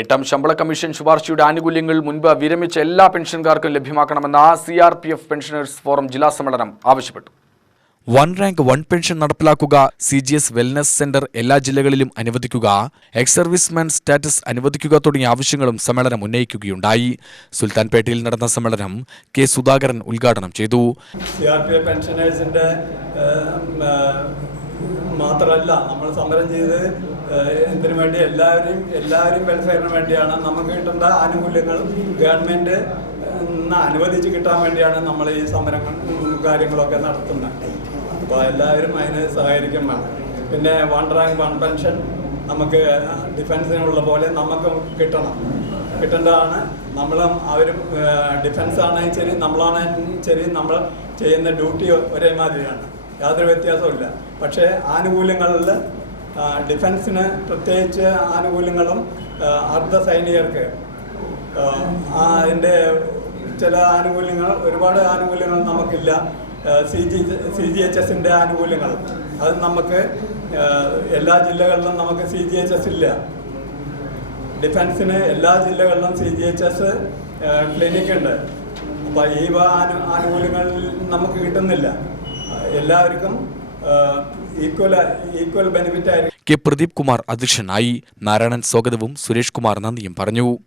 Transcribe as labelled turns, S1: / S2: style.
S1: എട്ടാം ശമ്പള കമ്മീഷൻ ശുപാർശയുടെ ആനുകൂല്യങ്ങൾ മുൻപ് വിരമിച്ച എല്ലാ പെൻഷൻകാർക്കും ലഭ്യമാക്കണമെന്ന C R P F pensioners forum ജില്ലാ സമ്മേളനം ആവശ്യപ്പെട്ടു. വൺ റാങ്ക് വൺ പെൻഷൻ നടപ്പിലാക്കുക C G S wellness centre എല്ലാ ജില്ലകളിലും അനുവദിക്കുക എക്സ് സർവീസ്മാൻ സ്റ്റാറ്റസ് അനുവദിക്കുക തുടങ്ങിയ ആവശ്യങ്ങളും സമ്മേളനം ഉന്നയിക്കുകയുണ്ടായി. സുൽത്താൻപേട്ടയിൽ നടന്ന സമ്മേളനം കെ സുധാകരൻ ഉദ്ഘാടനം ചെയ്തു.
S2: സി ആർ പി എഫ് പെൻഷനേഴ്സിന്റെ മാത്രമല്ല നമ്മൾ സമരം ചെയ്ത് എന്തിനു വേണ്ടി എല്ലാവരെയും എല്ലാവരെയും വെൽഫെയറിന് വേണ്ടിയാണ് നമുക്ക് കിട്ടേണ്ട ആനുകൂല്യങ്ങൾ ഗവൺമെന്റ് അനുവദിച്ച് കിട്ടാൻ വേണ്ടിയാണ് നമ്മൾ ഈ സമരങ്ങൾ കാര്യങ്ങളൊക്കെ നടത്തുന്നത്. അപ്പോൾ എല്ലാവരും അതിന് സഹകരിക്കും വേണം. പിന്നെ വൺ റാങ്ക് വൺ പെൻഷൻ നമുക്ക് ഡിഫൻസിനുള്ള പോലെ നമുക്ക് കിട്ടണം. കിട്ടേണ്ടതാണ്. നമ്മളും അവരും ഡിഫൻസ് ആണെങ്കിൽ ശരി നമ്മളാണെങ്കിൽ ശരി നമ്മൾ ചെയ്യുന്ന ഡ്യൂട്ടി ഒരേമാതിരിയാണ്. യാതൊരു വ്യത്യാസവും ഇല്ല പക്ഷേ ആനുകൂല്യങ്ങളിൽ ഡിഫൻസിന് പ്രത്യേകിച്ച് ആനുകൂല്യങ്ങളും അർദ്ധ സൈനികർക്ക്. അതിന്റെ ചില ആനുകൂല്യങ്ങൾ ഒരുപാട് ആനുകൂല്യങ്ങൾ നമുക്കില്ല. C G C G H എസിന്റെ ആനുകൂല്യങ്ങൾ. അത് നമുക്ക് എല്ലാ ജില്ലകളിലും നമുക്ക് സി ജി എച്ച് എസ് ഇല്ല. ഡിഫൻസിന് എല്ലാ ജില്ലകളിലും C G H S clinic ഉണ്ട് അപ്പോൾ ഈ ആനു ആനുകൂല്യങ്ങൾ നമുക്ക് കിട്ടുന്നില്ല. എല്ലാവർക്കും equal benefit
S1: K Pradeep Kumar അധ്യക്ഷനായി. നാരായണൻ സ്വാഗതവും സുരേഷ് കുമാർ നന്ദിയും പറഞ്ഞു.